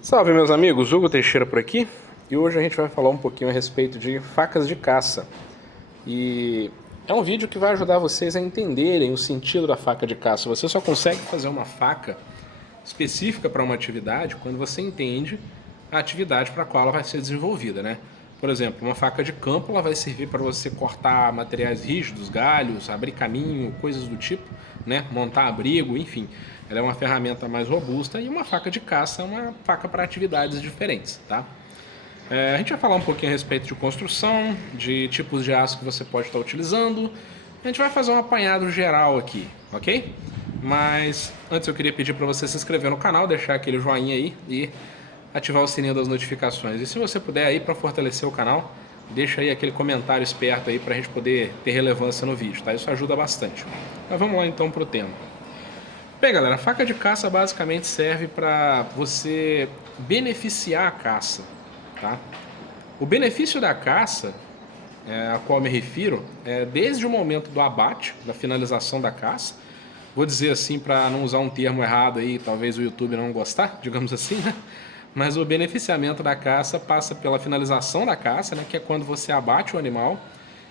Salve, meus amigos, Hugo Teixeira por aqui, e hoje a gente vai falar um pouquinho a respeito de facas de caça. E é um vídeo que vai ajudar vocês a entenderem o sentido da faca de caça. Você só consegue fazer uma faca específica para uma atividade quando você entende a atividade para a qual ela vai ser desenvolvida, né? Por exemplo, uma faca de campo ela vai servir para você cortar materiais rígidos, galhos, abrir caminho, coisas do tipo, né? Montar abrigo, enfim. Ela é uma ferramenta mais robusta e uma faca de caça é uma faca para atividades diferentes, tá? A gente vai falar um pouquinho a respeito de construção, de tipos de aço que você pode estar utilizando. A gente vai fazer um apanhado geral aqui, ok? Mas antes eu queria pedir para você se inscrever no canal, deixar aquele joinha aí e ativar o sininho das notificações. E se você puder aí para fortalecer o canal, deixa aí aquele comentário esperto aí para a gente poder ter relevância no vídeo, tá? Isso ajuda bastante. Mas vamos lá então pro tema. Bem, galera, a faca de caça basicamente serve para você beneficiar a caça, tá? O benefício da caça, a qual me refiro, é desde o momento do abate, da finalização da caça. Vou dizer assim para não usar um termo errado aí, talvez o YouTube não gostar, digamos assim, né? Mas o beneficiamento da caça passa pela finalização da caça, né? Que é quando você abate o animal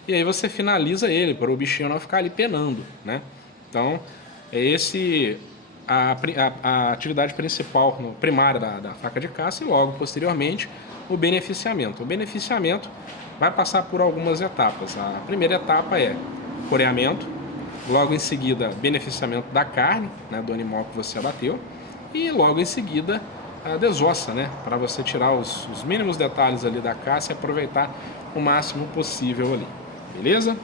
e aí você finaliza ele, para o bichinho não ficar ali penando, né? Então, é esse a atividade principal, primária da faca de caça e logo posteriormente o beneficiamento. O beneficiamento vai passar por algumas etapas. A primeira etapa é coreamento, logo em seguida beneficiamento da carne, né, do animal que você abateu e logo em seguida a desossa, né, para você tirar os mínimos detalhes ali da caça e aproveitar o máximo possível ali, beleza?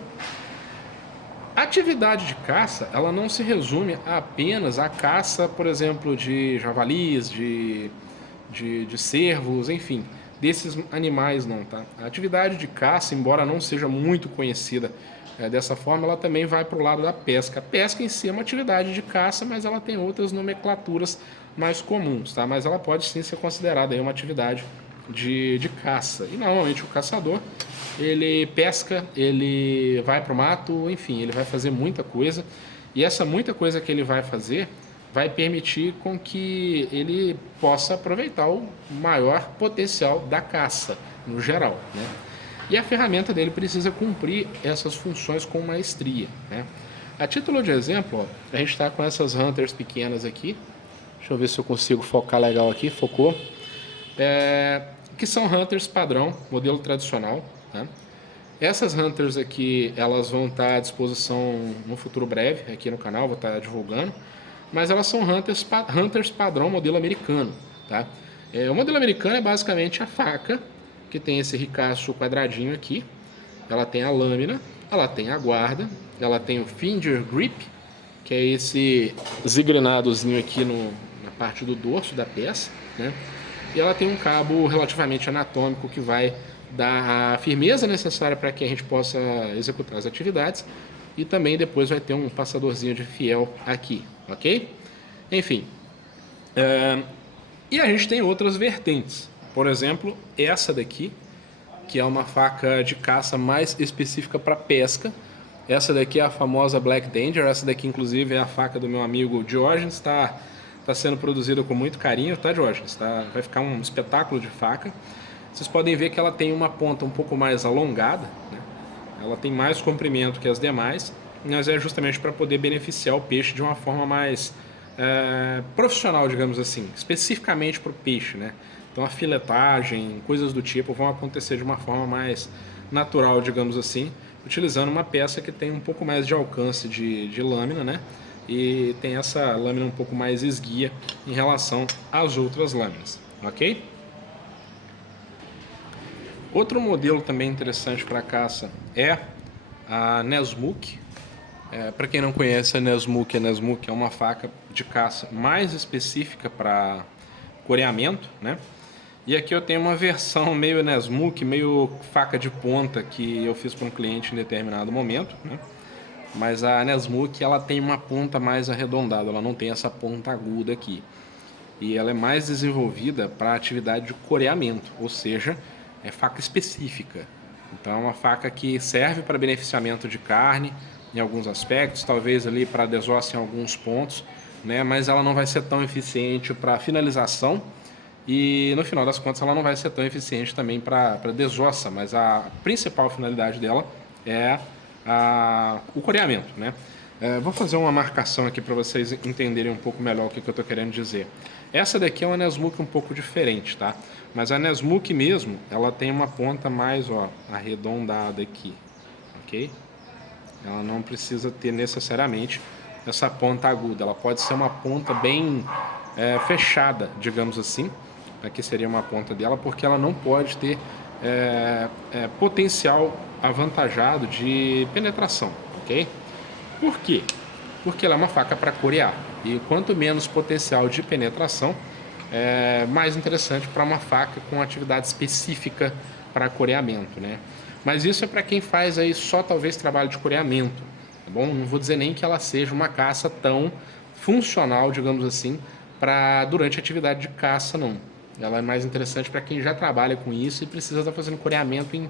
A atividade de caça, ela não se resume apenas à caça, por exemplo, de javalis, de cervos, enfim, desses animais não, tá? A atividade de caça, embora não seja muito conhecida dessa forma, ela também vai para o lado da pesca. A pesca em si é uma atividade de caça, mas ela tem outras nomenclaturas mais comuns, tá? Mas ela pode sim ser considerada aí uma atividade de caça. E normalmente o caçador ele pesca, ele vai para o mato, enfim, ele vai fazer muita coisa. E essa muita coisa que ele vai fazer vai permitir com que ele possa aproveitar o maior potencial da caça, no geral, né? E a ferramenta dele precisa cumprir essas funções com maestria, né? A título de exemplo, ó, a gente está com essas hunters pequenas aqui. Deixa eu ver se eu consigo focar legal aqui. Focou. Que são hunters padrão, modelo tradicional, né? Essas hunters aqui, elas vão estar à disposição no futuro breve, aqui no canal, vou estar divulgando. Mas elas são hunters padrão modelo americano, tá? O modelo americano é basicamente a faca, que tem esse ricaço quadradinho aqui. Ela tem a lâmina, ela tem a guarda, ela tem o finger grip, que é esse zigrenadozinho aqui na parte do dorso da peça, né? E ela tem um cabo relativamente anatômico que vai dar a firmeza necessária para que a gente possa executar as atividades e também depois vai ter um passadorzinho de fiel aqui, ok? Enfim, e a gente tem outras vertentes, por exemplo, essa daqui, que é uma faca de caça mais específica para pesca. Essa daqui é a famosa Black Danger, essa daqui inclusive é a faca do meu amigo Diógenes, está sendo produzida com muito carinho, tá, Diógenes? Vai ficar um espetáculo de faca. Vocês podem ver que ela tem uma ponta um pouco mais alongada, né? Ela tem mais comprimento que as demais, mas é justamente para poder beneficiar o peixe de uma forma mais profissional, digamos assim, especificamente para o peixe, né? Então a filetagem, coisas do tipo vão acontecer de uma forma mais natural, digamos assim, utilizando uma peça que tem um pouco mais de alcance de lâmina, né? E tem essa lâmina um pouco mais esguia em relação às outras lâminas, ok? Outro modelo também interessante para caça é a Nesmuk. Para quem não conhece a Nesmuk é uma faca de caça mais específica para coreamento, né? E aqui eu tenho uma versão meio Nesmuk, meio faca de ponta que eu fiz para um cliente em determinado momento, né? Mas a Nesmuk ela tem uma ponta mais arredondada, ela não tem essa ponta aguda aqui. E ela é mais desenvolvida para atividade de coreamento, ou seja, é faca específica. Então é uma faca que serve para beneficiamento de carne em alguns aspectos, talvez ali para desossa em alguns pontos, né? Mas ela não vai ser tão eficiente para finalização e no final das contas ela não vai ser tão eficiente também para desossa, mas a principal finalidade dela é o coreamento, né? Vou fazer uma marcação aqui para vocês entenderem um pouco melhor o que eu estou querendo dizer. Essa daqui é uma Nesmuk um pouco diferente, tá? Mas a Nesmuk mesmo, ela tem uma ponta mais, ó, arredondada aqui, ok? Ela não precisa ter necessariamente essa ponta aguda, ela pode ser uma ponta bem fechada, digamos assim. Aqui seria uma ponta dela, porque ela não pode ter potencial avantajado de penetração, ok? Por quê? Porque ela é uma faca para corear. E quanto menos potencial de penetração, mais interessante para uma faca com atividade específica para coreamento, né? Mas isso é para quem faz aí só talvez trabalho de coreamento, tá bom? Não vou dizer nem que ela seja uma caça tão funcional, digamos assim, para durante a atividade de caça, não. Ela é mais interessante para quem já trabalha com isso e precisa estar fazendo coreamento em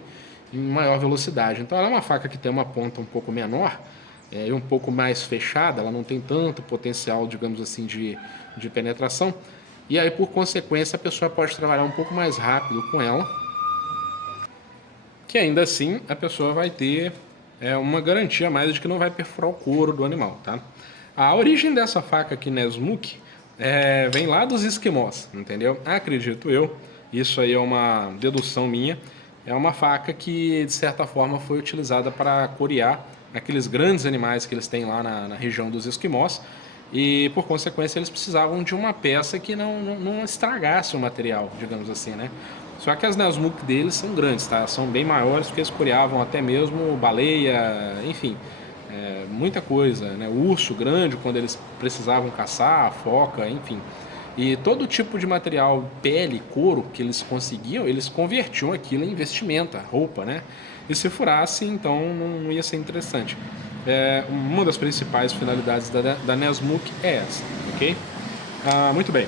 maior velocidade. Então ela é uma faca que tem uma ponta um pouco menor, e um pouco mais fechada, ela não tem tanto potencial, digamos assim, de penetração. E aí, por consequência, a pessoa pode trabalhar um pouco mais rápido com ela, que ainda assim a pessoa vai ter uma garantia a mais de que não vai perfurar o couro do animal, tá? A origem dessa faca aqui, Nesmuk, vem lá dos esquimós, entendeu? Acredito eu, isso aí é uma dedução minha, é uma faca que, de certa forma, foi utilizada para corear aqueles grandes animais que eles têm lá na região dos esquimós, e por consequência eles precisavam de uma peça que não estragasse o material, digamos assim, né? Só que as Nesmuk deles são grandes, tá? São bem maiores, porque eles coreavam até mesmo baleia, enfim, muita coisa, né? Urso grande quando eles precisavam caçar, foca, enfim. E todo tipo de material, pele, couro que eles conseguiam, eles convertiam aquilo em vestimenta, roupa, né? E se furasse, então não ia ser interessante. Uma das principais finalidades da Nesmuk é essa, ok? Muito bem.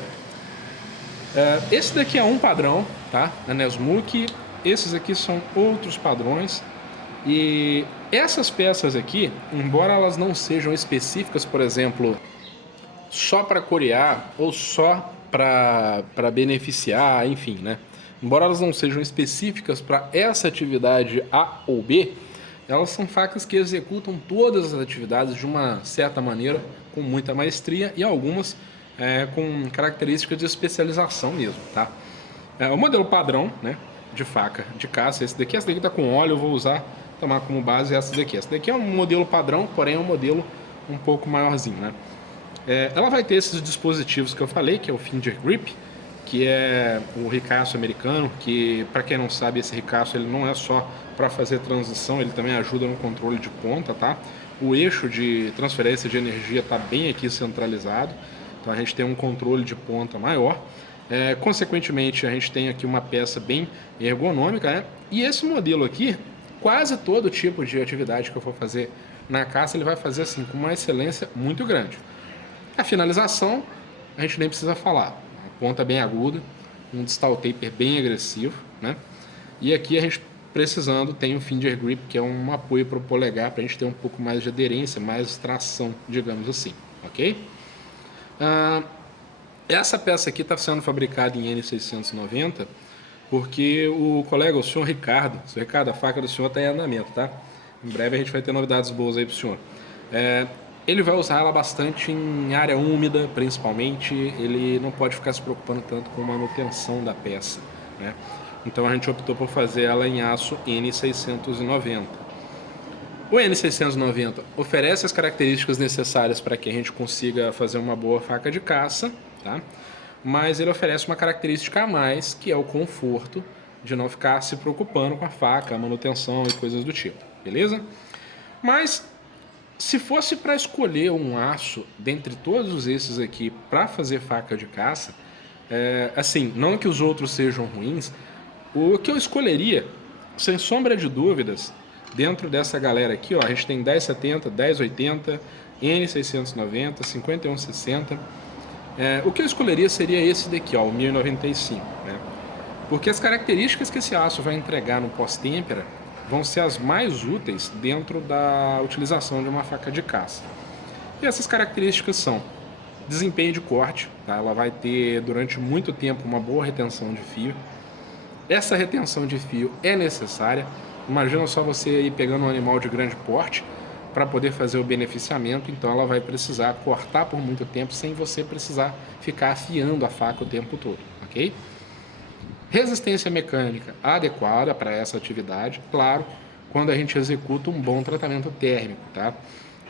Esse daqui é um padrão, tá? Da Nesmuk. Esses aqui são outros padrões. E essas peças aqui, embora elas não sejam específicas, por exemplo, só para corear ou só para beneficiar, enfim, né? Embora elas não sejam específicas para essa atividade A ou B, elas são facas que executam todas as atividades de uma certa maneira, com muita maestria, e algumas com características de especialização mesmo, tá? O modelo padrão, né, de faca de caça, essa daqui está com óleo, eu vou usar, tomar como base essa daqui. Essa daqui é um modelo padrão, porém é um modelo um pouco maiorzinho, né? Ela vai ter esses dispositivos que eu falei, que é o Finger Grip, que é o ricaço americano, que, para quem não sabe, esse ricaço ele não é só para fazer transição, ele também ajuda no controle de ponta, tá? O eixo de transferência de energia está bem aqui centralizado, então a gente tem um controle de ponta maior. Consequentemente, a gente tem aqui uma peça bem ergonômica, né? E esse modelo aqui, quase todo tipo de atividade que eu for fazer na caça, ele vai fazer assim com uma excelência muito grande. A finalização, a gente nem precisa falar. Uma ponta bem aguda, um distal taper bem agressivo, né? E aqui a gente precisando tem o Finger Grip, que é um apoio para o polegar, para a gente ter um pouco mais de aderência, mais tração, digamos assim, ok? Essa peça aqui está sendo fabricada em N690, porque o colega, o senhor Ricardo, a faca do senhor está em andamento, tá? Em breve a gente vai ter novidades boas aí para o senhor. Ele vai usar ela bastante em área úmida, principalmente. Ele não pode ficar se preocupando tanto com a manutenção da peça, né? Então a gente optou por fazer ela em aço N690. O N690 oferece as características necessárias para que a gente consiga fazer uma boa faca de caça, tá? Mas ele oferece uma característica a mais, que é o conforto de não ficar se preocupando com a faca, a manutenção e coisas do tipo, beleza? Mas se fosse para escolher um aço dentre todos esses aqui para fazer faca de caça, assim, não que os outros sejam ruins, o que eu escolheria, sem sombra de dúvidas, dentro dessa galera aqui, ó, a gente tem 1070, 1080, N690, 5160. O que eu escolheria seria esse daqui, ó, o 1095, né? Porque as características que esse aço vai entregar no pós-têmpera vão ser as mais úteis dentro da utilização de uma faca de caça. E essas características são Desempenho de corte, tá? Ela vai ter durante muito tempo uma boa retenção de fio. Essa retenção de fio é necessária. Imagina só você aí pegando um animal de grande porte para poder fazer o beneficiamento, então ela vai precisar cortar por muito tempo sem você precisar ficar afiando a faca o tempo todo, ok? Resistência mecânica adequada para essa atividade, claro, quando a gente executa um bom tratamento térmico, tá?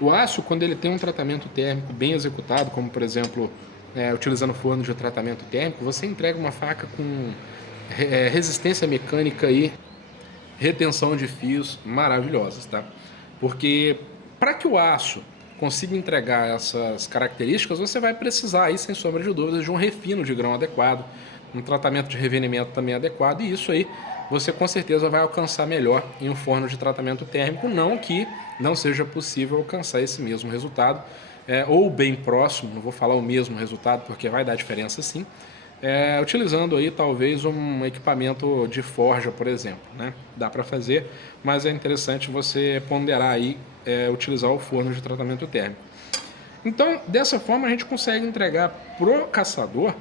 O aço, quando ele tem um tratamento térmico bem executado, como por exemplo, utilizando forno de tratamento térmico, você entrega uma faca com resistência mecânica e retenção de fios maravilhosas, tá? Porque para que o aço consiga entregar essas características, você vai precisar aí, sem sombra de dúvidas, de um refino de grão adequado, um tratamento de revenimento também adequado, e isso aí você com certeza vai alcançar melhor em um forno de tratamento térmico, não que não seja possível alcançar esse mesmo resultado, ou bem próximo, não vou falar o mesmo resultado porque vai dar diferença sim, utilizando aí talvez um equipamento de forja, por exemplo, né? Dá para fazer, mas é interessante você ponderar aí utilizar o forno de tratamento térmico. Então, dessa forma a gente consegue entregar pro caçador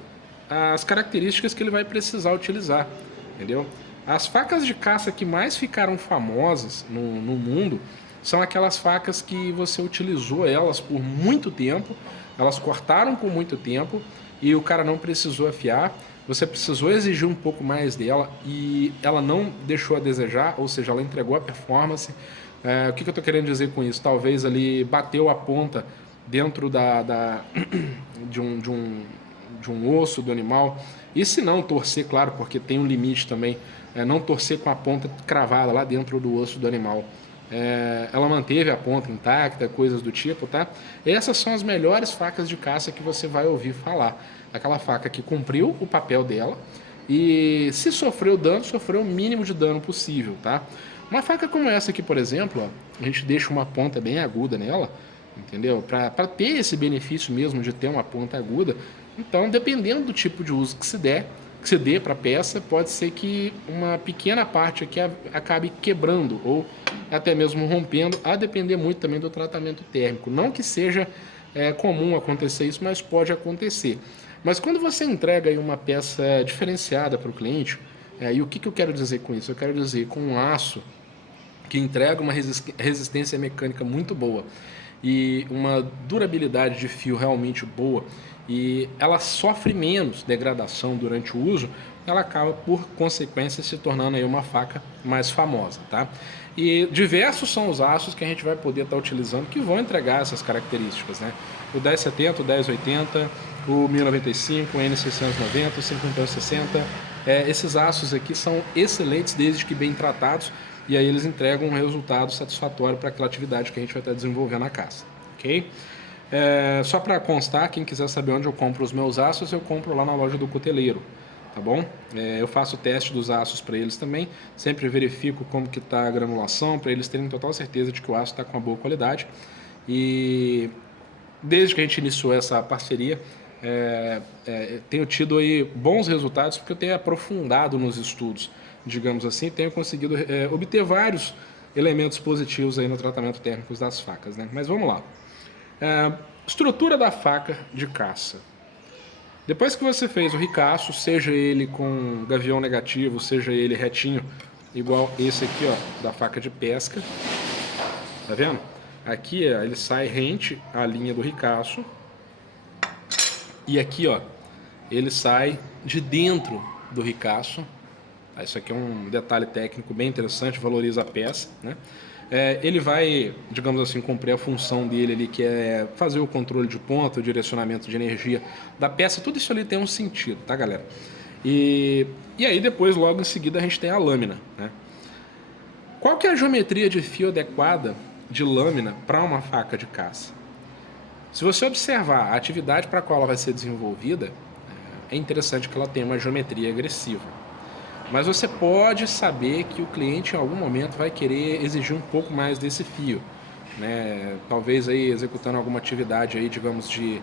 as características que ele vai precisar utilizar, entendeu? As facas de caça que mais ficaram famosas no mundo são aquelas facas que você utilizou elas por muito tempo, elas cortaram por muito tempo e o cara não precisou afiar, você precisou exigir um pouco mais dela e ela não deixou a desejar, ou seja, ela entregou a performance. O que eu estou querendo dizer com isso? Talvez ali bateu a ponta dentro de um osso do animal, e se não torcer, claro, porque tem um limite também, não torcer com a ponta cravada lá dentro do osso do animal. Ela manteve a ponta intacta, coisas do tipo, tá? Essas são as melhores facas de caça que você vai ouvir falar. Aquela faca que cumpriu o papel dela e se sofreu dano, sofreu o mínimo de dano possível, tá? Uma faca como essa aqui, por exemplo, ó, a gente deixa uma ponta bem aguda nela, entendeu? Para ter esse benefício mesmo de ter uma ponta aguda. Então, dependendo do tipo de uso que se dê para a peça, pode ser que uma pequena parte aqui acabe quebrando ou até mesmo rompendo, a depender muito também do tratamento térmico. Não que seja comum acontecer isso, mas pode acontecer. Mas quando você entrega aí uma peça diferenciada para o cliente, e o que eu quero dizer com isso? Eu quero dizer com um aço que entrega uma resistência mecânica muito boa e uma durabilidade de fio realmente boa, e ela sofre menos degradação durante o uso, ela acaba por consequência se tornando aí uma faca mais famosa, tá? E diversos são os aços que a gente vai poder estar utilizando que vão entregar essas características, né? O 1070, o 1080, o 1095, o N690, o 5160, esses aços aqui são excelentes desde que bem tratados, e aí eles entregam um resultado satisfatório para aquela atividade que a gente vai estar desenvolvendo na caça, ok? Só para constar, quem quiser saber onde eu compro os meus aços, eu compro lá na loja do Cuteleiro, tá bom? Eu faço o teste dos aços para eles também, sempre verifico como que está a granulação, para eles terem total certeza de que o aço está com uma boa qualidade. E desde que a gente iniciou essa parceria, tenho tido aí bons resultados, porque eu tenho aprofundado nos estudos, digamos assim, tenho conseguido obter vários elementos positivos aí no tratamento térmico das facas, né? Mas vamos lá. Estrutura da faca de caça. Depois que você fez o ricaço, seja ele com gavião negativo, seja ele retinho, igual esse aqui, ó, da faca de pesca, tá vendo? Aqui ó, ele sai rente à linha do ricaço, e aqui ó, ele sai de dentro do ricaço. Isso aqui é um detalhe técnico bem interessante, valoriza a peça, né? Ele vai, digamos assim, cumprir a função dele ali, que é fazer o controle de ponta, o direcionamento de energia da peça. Tudo isso ali tem um sentido, tá, galera? E aí depois, logo em seguida, a gente tem a lâmina, né? Qual que é a geometria de fio adequada de lâmina para uma faca de caça? Se você observar a atividade para a qual ela vai ser desenvolvida, é interessante que ela tenha uma geometria agressiva. Mas você pode saber que o cliente em algum momento vai querer exigir um pouco mais desse fio, né? Talvez aí executando alguma atividade aí, digamos, de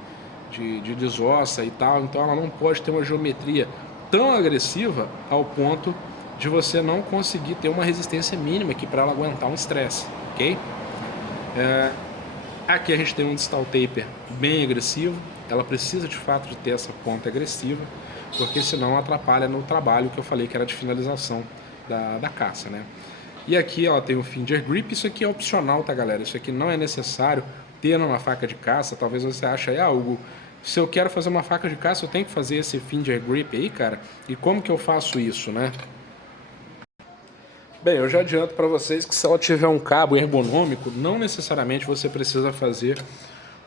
desossa e tal. Então ela não pode ter uma geometria tão agressiva ao ponto de você não conseguir ter uma resistência mínima aqui para ela aguentar um estresse, ok? Aqui a gente tem um distal taper bem agressivo, ela precisa de fato de ter essa ponta agressiva, porque senão atrapalha no trabalho que eu falei que era de finalização da caça, né? E aqui ela tem o finger grip, isso aqui é opcional, tá, galera? Isso aqui não é necessário ter numa faca de caça. Talvez você ache, Hugo, se eu quero fazer uma faca de caça, eu tenho que fazer esse finger grip aí, cara? E como que eu faço isso, né? Bem, eu já adianto para vocês que se ela tiver um cabo ergonômico, não necessariamente você precisa fazer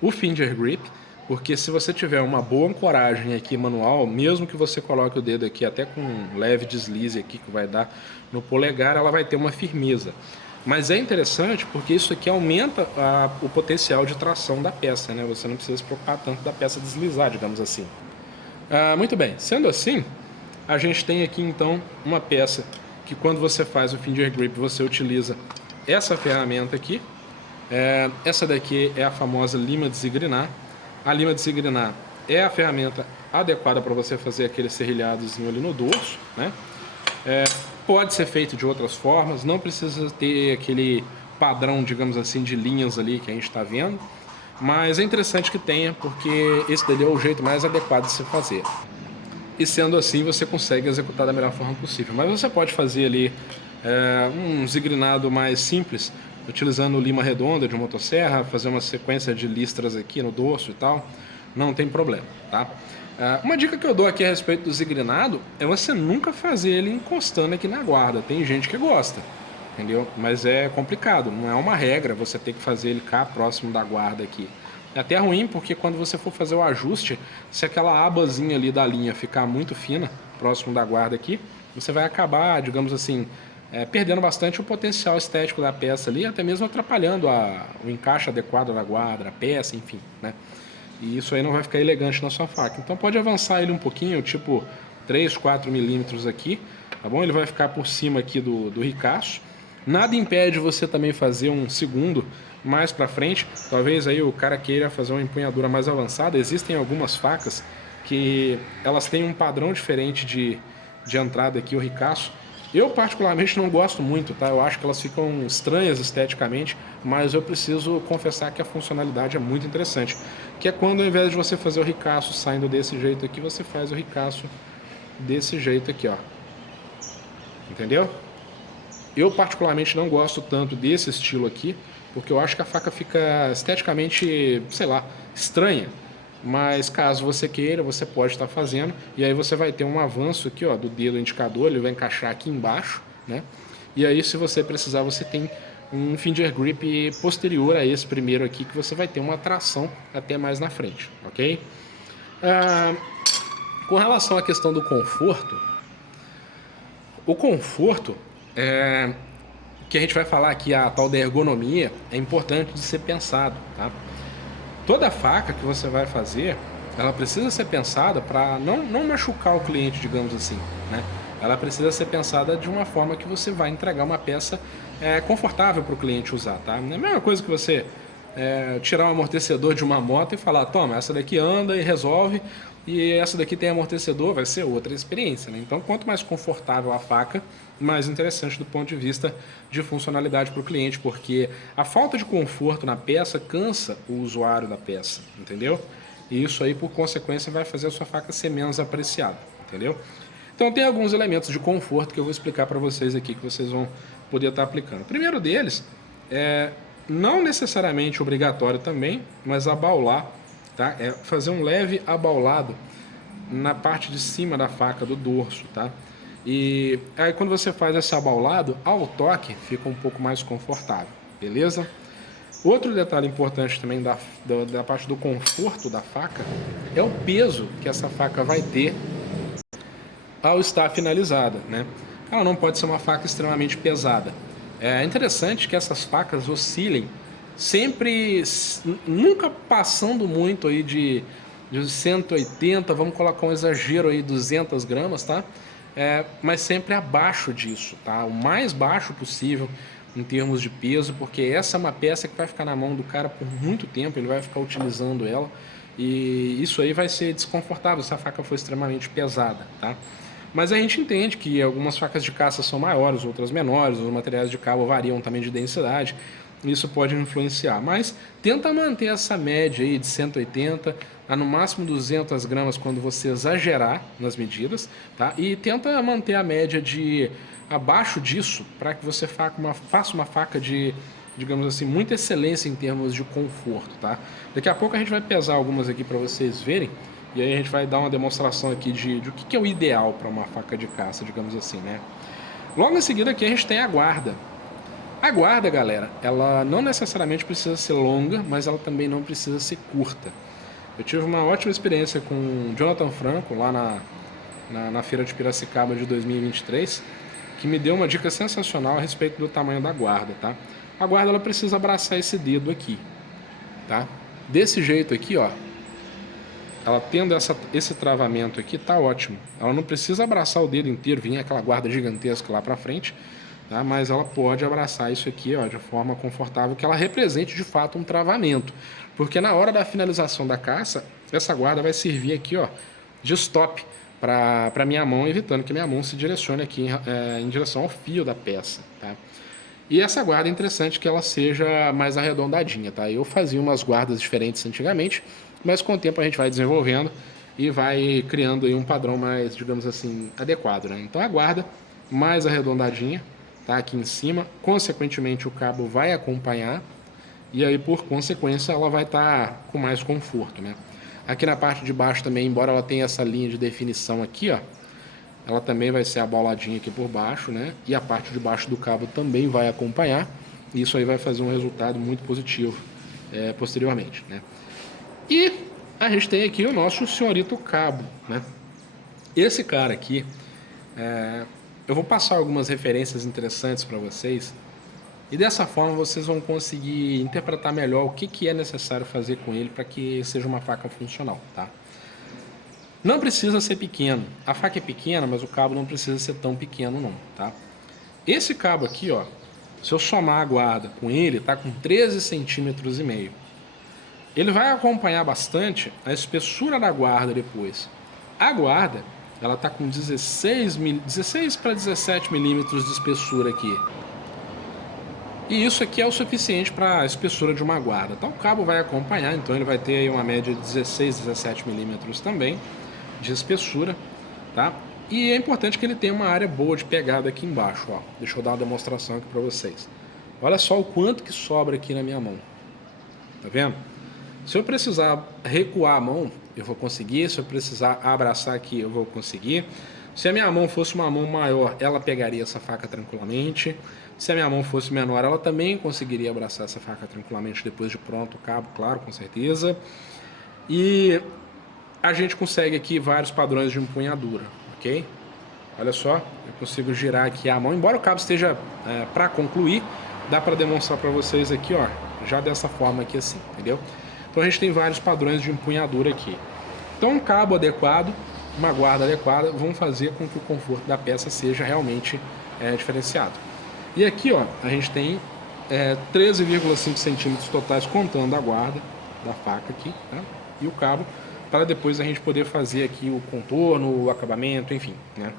o finger grip, porque se você tiver uma boa ancoragem aqui manual, mesmo que você coloque o dedo aqui até com um leve deslize aqui que vai dar no polegar, ela vai ter uma firmeza. Mas é interessante porque isso aqui aumenta o potencial de tração da peça, né? Você não precisa se preocupar tanto da peça deslizar, digamos assim. Muito bem, sendo assim, a gente tem aqui então uma peça que quando você faz o finger grip você utiliza essa ferramenta aqui. Essa daqui é a famosa lima de zigrinar. A lima de zigrinar é a ferramenta adequada para você fazer aquele serrilhadozinho ali no dorso, né? Pode ser feito de outras formas, não precisa ter aquele padrão, digamos assim, de linhas ali que a gente está vendo, mas é interessante que tenha, porque esse dali é o jeito mais adequado de se fazer. E sendo assim, você consegue executar da melhor forma possível. Mas você pode fazer ali um zigrinado mais simples, utilizando lima redonda de motosserra, fazer uma sequência de listras aqui no dorso e tal, não tem problema, tá? Uma dica que eu dou aqui a respeito do zigrinado é você nunca fazer ele encostando aqui na guarda. Tem gente que gosta, entendeu? Mas é complicado, não é uma regra você ter que fazer ele cá próximo da guarda aqui. É até ruim porque quando você for fazer o ajuste, se aquela abazinha ali da linha ficar muito fina, próximo da guarda aqui, você vai acabar, digamos assim, perdendo bastante o potencial estético da peça ali, até mesmo atrapalhando o encaixe adequado da guarda, a peça, enfim, né? E isso aí não vai ficar elegante na sua faca. Então pode avançar ele um pouquinho, tipo 3, 4 milímetros aqui, tá bom? Ele vai ficar por cima aqui do ricaço. Nada impede você também fazer um segundo mais para frente. Talvez aí o cara queira fazer uma empunhadura mais avançada. Existem algumas facas que elas têm um padrão diferente de entrada aqui, o ricaço. Eu particularmente não gosto muito, tá? Eu acho que elas ficam estranhas esteticamente, mas eu preciso confessar que a funcionalidade é muito interessante. Que é quando ao invés de você fazer o ricaço saindo desse jeito aqui, você faz o ricaço desse jeito aqui, ó. Entendeu? Eu particularmente não gosto tanto desse estilo aqui, porque eu acho que a faca fica esteticamente, sei lá, estranha. Mas caso você queira, você pode estar fazendo. E aí você vai ter um avanço aqui, ó, do dedo indicador, ele vai encaixar aqui embaixo, né? E aí se você precisar, você tem um finger grip posterior a esse primeiro aqui, que você vai ter uma tração até mais na frente, ok? Com relação à questão do conforto, o conforto que a gente vai falar aqui, a tal da ergonomia, é importante de ser pensado, tá? Toda faca que você vai fazer, ela precisa ser pensada para não machucar o cliente, digamos assim, né? Ela precisa ser pensada de uma forma que você vai entregar uma peça confortável para o cliente usar, tá? Não é a mesma coisa que você tirar um amortecedor de uma moto e falar, toma, essa daqui anda e resolve, e essa daqui tem amortecedor, vai ser outra experiência, né? Então, quanto mais confortável a faca, mais interessante do ponto de vista de funcionalidade para o cliente, porque a falta de conforto na peça cansa o usuário da peça, entendeu? E isso aí, por consequência, vai fazer a sua faca ser menos apreciada, entendeu? Então, tem alguns elementos de conforto que eu vou explicar para vocês aqui, que vocês vão poder estar aplicando. O primeiro deles não necessariamente obrigatório também, mas abaular, tá? É fazer um leve abaulado na parte de cima da faca, do dorso, tá? E aí quando você faz esse abaulado, ao toque fica um pouco mais confortável, beleza? Outro detalhe importante também da parte do conforto da faca é o peso que essa faca vai ter ao estar finalizada, né? Ela não pode ser uma faca extremamente pesada. É interessante que essas facas oscilem sempre, nunca passando muito aí de 180, vamos colocar um exagero aí, 200 gramas, tá? Mas sempre abaixo disso, tá? O mais baixo possível em termos de peso, porque essa é uma peça que vai ficar na mão do cara por muito tempo, ele vai ficar utilizando ela, e isso aí vai ser desconfortável se a faca for extremamente pesada, tá? Mas a gente entende que algumas facas de caça são maiores, outras menores, os materiais de cabo variam também de densidade, isso pode influenciar. Mas tenta manter essa média aí de 180 a no máximo 200 gramas quando você exagerar nas medidas, tá? E tenta manter a média de abaixo disso para que você faça uma faca de, digamos assim, muita excelência em termos de conforto, tá? Daqui a pouco a gente vai pesar algumas aqui para vocês verem e aí a gente vai dar uma demonstração aqui de o que é o ideal para uma faca de caça, digamos assim, né? Logo em seguida aqui a gente tem a guarda. A guarda, galera, ela não necessariamente precisa ser longa, mas ela também não precisa ser curta. Eu tive uma ótima experiência com o Jonathan Franco lá na Feira de Piracicaba de 2023, que me deu uma dica sensacional a respeito do tamanho da guarda, tá? A guarda ela precisa abraçar esse dedo aqui, tá? Desse jeito aqui, ó, ela tendo esse travamento aqui, tá ótimo. Ela não precisa abraçar o dedo inteiro, vir aquela guarda gigantesca lá pra frente, tá? Mas ela pode abraçar isso aqui, ó, de forma confortável, que ela represente de fato um travamento. Porque na hora da finalização da caça, essa guarda vai servir aqui, ó, de stop para minha mão, evitando que minha mão se direcione aqui em direção ao fio da peça, tá? E essa guarda é interessante que ela seja mais arredondadinha, tá? Eu fazia umas guardas diferentes antigamente, mas com o tempo a gente vai desenvolvendo e vai criando aí um padrão mais, digamos assim, adequado, né? Então a guarda mais arredondadinha, tá? Aqui em cima, consequentemente o cabo vai acompanhar e aí por consequência ela vai estar com mais conforto, né? Aqui na parte de baixo também, embora ela tenha essa linha de definição aqui, ó, ela também vai ser abauladinha aqui por baixo, né? E a parte de baixo do cabo também vai acompanhar. E isso aí vai fazer um resultado muito positivo posteriormente, né? E a gente tem aqui o nosso senhorito cabo, né? Esse cara aqui, eu vou passar algumas referências interessantes para vocês. E dessa forma vocês vão conseguir interpretar melhor o que é necessário fazer com ele para que seja uma faca funcional, tá? Não precisa ser pequeno. A faca é pequena, mas o cabo não precisa ser tão pequeno não, tá? Esse cabo aqui, ó, se eu somar a guarda com ele, tá com 13 centímetros e meio. Ele vai acompanhar bastante a espessura da guarda depois. A guarda, ela tá com 16 para 17 milímetros de espessura aqui. E isso aqui é o suficiente para a espessura de uma guarda. Então o cabo vai acompanhar, então ele vai ter aí uma média de 16, 17 milímetros também de espessura, tá? E é importante que ele tenha uma área boa de pegada aqui embaixo, ó. Deixa eu dar uma demonstração aqui para vocês. Olha só o quanto que sobra aqui na minha mão. Tá vendo? Se eu precisar recuar a mão, eu vou conseguir. Se eu precisar abraçar aqui, eu vou conseguir. Se a minha mão fosse uma mão maior, ela pegaria essa faca tranquilamente. Se a minha mão fosse menor, ela também conseguiria abraçar essa faca tranquilamente depois de pronto o cabo, claro, com certeza. E a gente consegue aqui vários padrões de empunhadura, ok? Olha só, eu consigo girar aqui a mão, embora o cabo esteja para concluir, dá para demonstrar para vocês aqui, ó, já dessa forma aqui assim, entendeu? Então a gente tem vários padrões de empunhadura aqui. Então um cabo adequado, uma guarda adequada, vão fazer com que o conforto da peça seja realmente diferenciado. E aqui, ó, a gente tem 13,5 centímetros totais contando a guarda da faca aqui, tá? E o cabo, para depois a gente poder fazer aqui o contorno, o acabamento, enfim, né?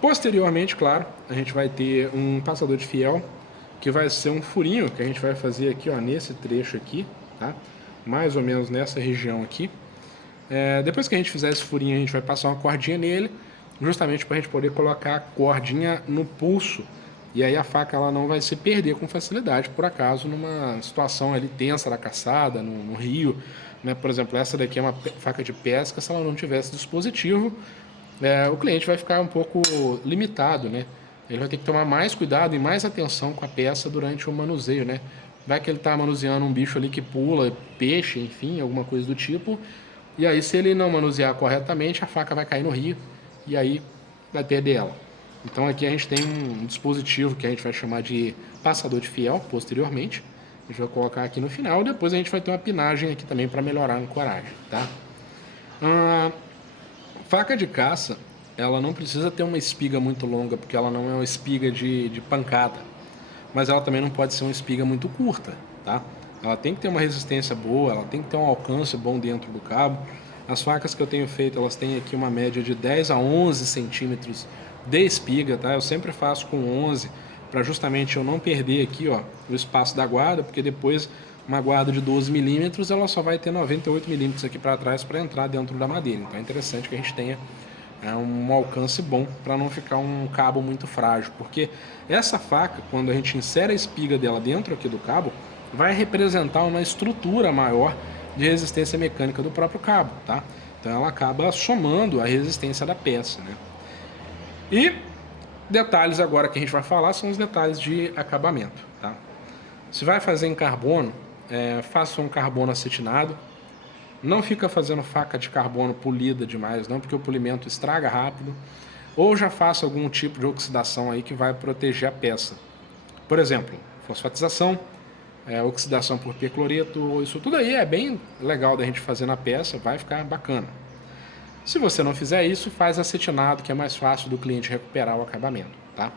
Posteriormente, claro, a gente vai ter um passador de fiel, que vai ser um furinho que a gente vai fazer aqui, ó, nesse trecho aqui, tá? Mais ou menos nessa região aqui. Depois que a gente fizer esse furinho, a gente vai passar uma cordinha nele, justamente para a gente poder colocar a cordinha no pulso. E aí a faca ela não vai se perder com facilidade, por acaso, numa situação ali tensa da caçada, no rio, né? Por exemplo, essa daqui é uma faca de pesca, se ela não tivesse dispositivo, o cliente vai ficar um pouco limitado, né? Ele vai ter que tomar mais cuidado e mais atenção com a peça durante o manuseio, né? Vai que ele está manuseando um bicho ali que pula, peixe, enfim, alguma coisa do tipo, e aí se ele não manusear corretamente, a faca vai cair no rio e aí vai perder ela. Então aqui a gente tem um dispositivo que a gente vai chamar de passador de fiel posteriormente. A gente vai colocar aqui no final e depois a gente vai ter uma pinagem aqui também para melhorar a ancoragem, tá? Faca de caça, ela não precisa ter uma espiga muito longa, porque ela não é uma espiga de pancada. Mas ela também não pode ser uma espiga muito curta, tá? Ela tem que ter uma resistência boa, ela tem que ter um alcance bom dentro do cabo. As facas que eu tenho feito, elas têm aqui uma média de 10 a 11 centímetros de espiga, tá? Eu sempre faço com 11 para justamente eu não perder aqui, ó, o espaço da guarda, porque depois uma guarda de 12 milímetros ela só vai ter 98 milímetros aqui para trás para entrar dentro da madeira. Então é interessante que a gente tenha um alcance bom para não ficar um cabo muito frágil, porque essa faca, quando a gente insere a espiga dela dentro aqui do cabo, vai representar uma estrutura maior de resistência mecânica do próprio cabo, tá? Então ela acaba somando a resistência da peça, né? E detalhes agora que a gente vai falar são os detalhes de acabamento, tá? Se vai fazer em carbono, faça um carbono acetinado. Não fica fazendo faca de carbono polida demais, não, porque o polimento estraga rápido. Ou já faça algum tipo de oxidação aí que vai proteger a peça. Por exemplo, fosfatização, oxidação por percloreto, isso tudo aí é bem legal da gente fazer na peça, vai ficar bacana. Se você não fizer isso, faz acetinado, que é mais fácil do cliente recuperar o acabamento, tá?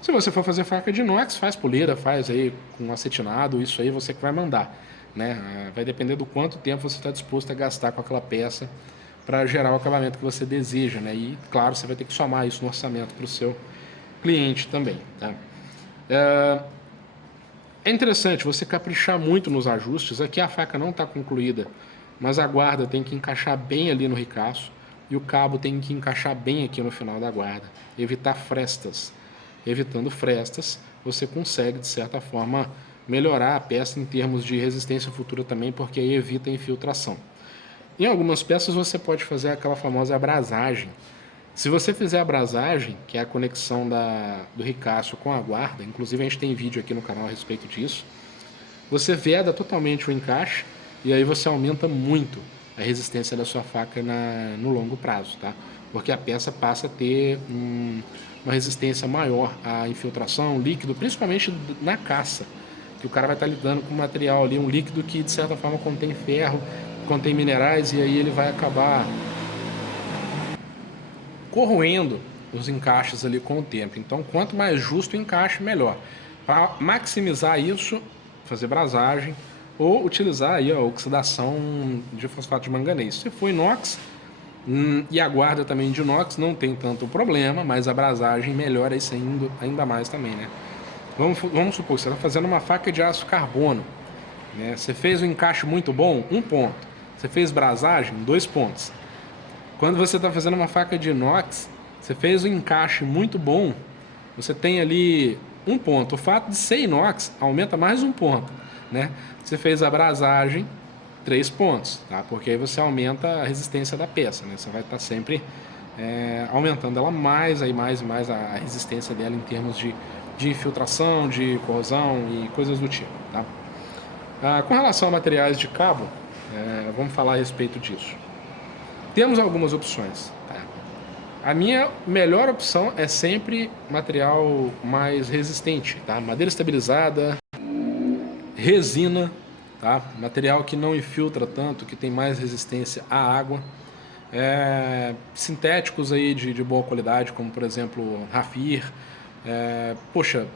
Se você for fazer faca de inox, faz polida, faz aí com acetinado, isso aí você que vai mandar, né? Vai depender do quanto tempo você está disposto a gastar com aquela peça para gerar o acabamento que você deseja, né? E, claro, você vai ter que somar isso no orçamento para o seu cliente também, tá? É interessante você caprichar muito nos ajustes. Aqui a faca não está concluída, mas a guarda tem que encaixar bem ali no ricaço e o cabo tem que encaixar bem aqui no final da guarda. Evitar frestas. Evitando frestas, você consegue, de certa forma, melhorar a peça em termos de resistência futura também, porque aí evita a infiltração. Em algumas peças você pode fazer aquela famosa abrasagem. Se você fizer a abrasagem, que é a conexão do ricaço com a guarda, inclusive a gente tem vídeo aqui no canal a respeito disso, você veda totalmente o encaixe e aí você aumenta muito a resistência da sua faca no longo prazo, tá? Porque a peça passa a ter uma resistência maior à infiltração, líquido, principalmente na caça, que o cara vai estar lidando com um material ali, um líquido que de certa forma contém ferro, contém minerais, e aí ele vai acabar corroendo os encaixes ali com o tempo. Então, quanto mais justo o encaixe, melhor. Para maximizar isso, fazer brasagem ou utilizar aí a oxidação de fosfato de manganês. Se for inox e a guarda também de inox, não tem tanto problema, mas a brasagem melhora isso ainda mais também, né? Vamos supor que você está fazendo uma faca de aço carbono, né? Você fez um encaixe muito bom, 1 ponto. Você fez brasagem, 2 pontos. Quando você está fazendo uma faca de inox, você fez um encaixe muito bom, você tem ali 1 ponto. O fato de ser inox aumenta mais 1 ponto, né? Você fez a brasagem, 3 pontos, tá? Porque aí você aumenta a resistência da peça, né? Você vai estar sempre aumentando ela mais a resistência dela em termos de infiltração, de corrosão e coisas do tipo, tá? Com relação a materiais de cabo, vamos falar a respeito disso. Temos algumas opções, tá? A minha melhor opção é sempre material mais resistente, tá? Madeira estabilizada, resina, tá? Material que não infiltra tanto, que tem mais resistência à água. Sintéticos aí de boa qualidade, como por exemplo Rafir. Poxa,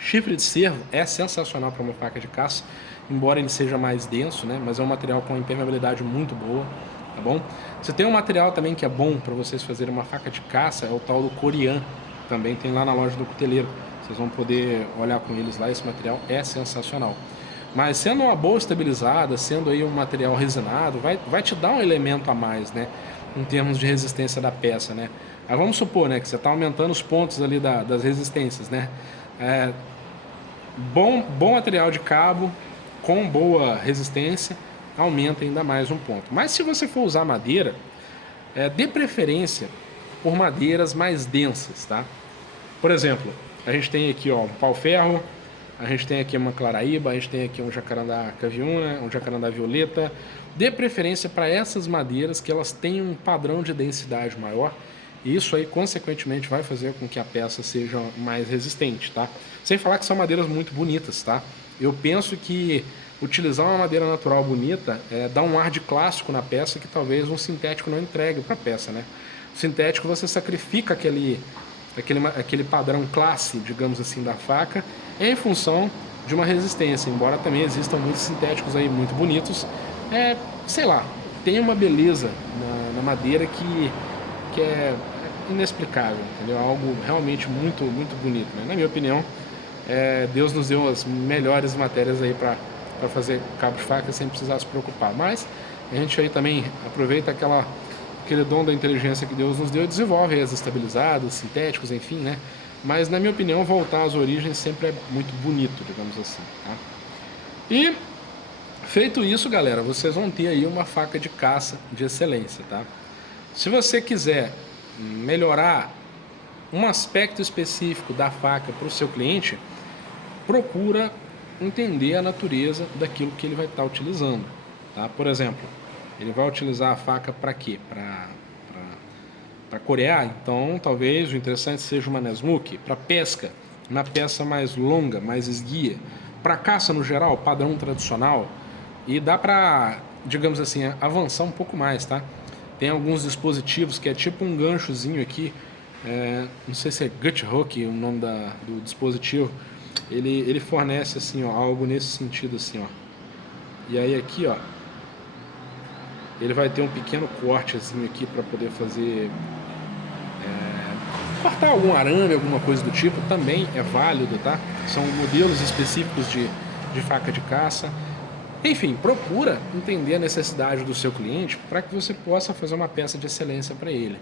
chifre de cervo é sensacional para uma faca de caça, embora ele seja mais denso, né? Mas é um material com impermeabilidade muito boa, tá bom? Você tem um material também que é bom para vocês fazerem uma faca de caça, é o tal do Corian, também tem lá na loja do cuteleiro. Vocês vão poder olhar com eles lá, esse material é sensacional. Mas sendo uma boa estabilizada, sendo aí um material resinado, vai te dar um elemento a mais, né? Em termos de resistência da peça, né? Aí vamos supor, né, que você está aumentando os pontos ali das resistências, né? Bom material de cabo, com boa resistência, aumenta ainda mais 1 ponto. Mas se você for usar madeira, dê preferência por madeiras mais densas, tá? Por exemplo, a gente tem aqui, ó, um pau-ferro, a gente tem aqui uma claraíba, a gente tem aqui um jacarandá caviúna, um jacarandá violeta. Dê preferência para essas madeiras que elas têm um padrão de densidade maior, e isso aí, consequentemente, vai fazer com que a peça seja mais resistente, tá? Sem falar que são madeiras muito bonitas, tá? Eu penso que utilizar uma madeira natural bonita dá um ar de clássico na peça que talvez um sintético não entregue para a peça, né? O sintético você sacrifica aquele padrão classe, digamos assim, da faca em função de uma resistência, embora também existam muitos sintéticos aí muito bonitos. Sei lá, tem uma beleza na madeira que é inexplicável, entendeu? Algo realmente muito, muito bonito, né? Na minha opinião, Deus nos deu as melhores matérias aí para fazer cabo de faca sem precisar se preocupar. Mas a gente aí também aproveita aquele dom da inteligência que Deus nos deu e desenvolve as estabilizadas, sintéticos, enfim, né? Mas, na minha opinião, voltar às origens sempre é muito bonito, digamos assim, tá? E, feito isso, galera, vocês vão ter aí uma faca de caça de excelência, tá? Se você quiser melhorar um aspecto específico da faca para o seu cliente, procura entender a natureza daquilo que ele vai estar utilizando, tá? Por exemplo, ele vai utilizar a faca para quê? Para corear, então talvez o interessante seja uma Nesmuk. Para pesca, uma peça mais longa, mais esguia. Para caça no geral, padrão tradicional. E dá para, digamos assim, avançar um pouco mais, tá? Tem alguns dispositivos que é tipo um ganchozinho aqui, não sei se é gut hook o nome do dispositivo. Ele fornece assim, ó, algo nesse sentido assim, ó. E aí aqui, ó, ele vai ter um pequeno cortezinho aqui para poder fazer cortar algum arame, alguma coisa do tipo, também é válido, tá? São modelos específicos de faca de caça. Enfim, procura entender a necessidade do seu cliente para que você possa fazer uma peça de excelência para ele.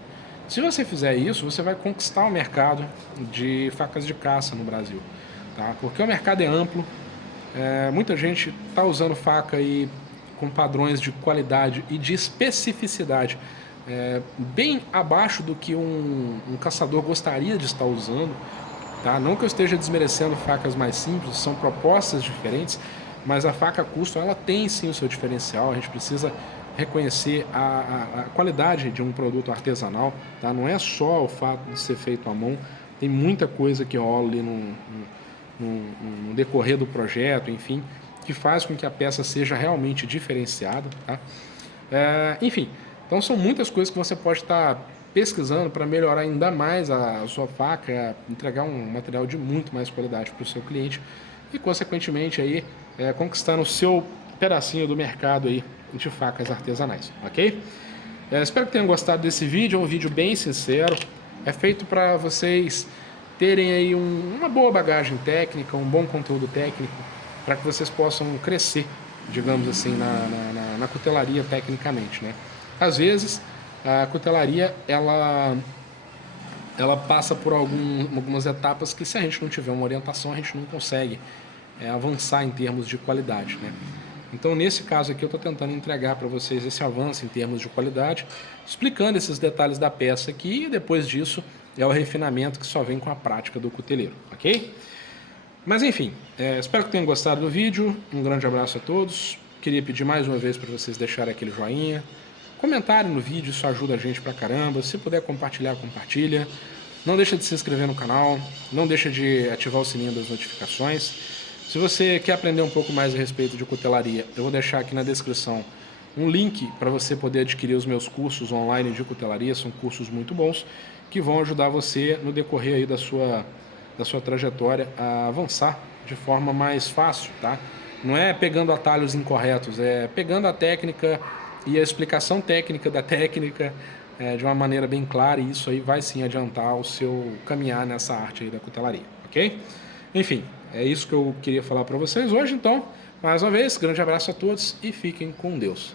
Se você fizer isso, você vai conquistar o mercado de facas de caça no Brasil, tá? Porque o mercado é amplo, muita gente está usando faca aí com padrões de qualidade e de especificidade bem abaixo do que um caçador gostaria de estar usando, tá? Não que eu esteja desmerecendo facas mais simples, são propostas diferentes, mas a faca custom ela tem sim o seu diferencial. A gente precisa reconhecer a qualidade de um produto artesanal, tá? Não é só o fato de ser feito à mão, tem muita coisa que rola ali no decorrer do projeto, enfim, que faz com que a peça seja realmente diferenciada, tá? Enfim, então são muitas coisas que você pode estar pesquisando para melhorar ainda mais a sua faca, entregar um material de muito mais qualidade para o seu cliente e, consequentemente, aí, conquistar o seu pedacinho do mercado aí de facas artesanais, ok? Espero que tenham gostado desse vídeo, é um vídeo bem sincero, é feito para vocês terem aí uma boa bagagem técnica, um bom conteúdo técnico, para que vocês possam crescer, digamos assim, na cutelaria tecnicamente, né? Às vezes, a cutelaria, ela passa por algumas etapas que, se a gente não tiver uma orientação, a gente não consegue avançar em termos de qualidade, né? Então, nesse caso aqui, eu estou tentando entregar para vocês esse avanço em termos de qualidade, explicando esses detalhes da peça aqui, e depois disso é o refinamento que só vem com a prática do cuteleiro, ok? Mas enfim, espero que tenham gostado do vídeo, um grande abraço a todos, queria pedir mais uma vez para vocês deixarem aquele joinha, comentário no vídeo, isso ajuda a gente pra caramba, se puder compartilhar, compartilha, não deixa de se inscrever no canal, não deixa de ativar o sininho das notificações. Se você quer aprender um pouco mais a respeito de cutelaria, eu vou deixar aqui na descrição um link para você poder adquirir os meus cursos online de cutelaria. São cursos muito bons que vão ajudar você no decorrer aí da sua trajetória a avançar de forma mais fácil, tá? Não é pegando atalhos incorretos, é pegando a técnica e a explicação técnica da técnica de uma maneira bem clara, e isso aí vai sim adiantar o seu caminhar nessa arte aí da cutelaria, ok? Enfim, é isso que eu queria falar para vocês hoje, então, mais uma vez, grande abraço a todos e fiquem com Deus.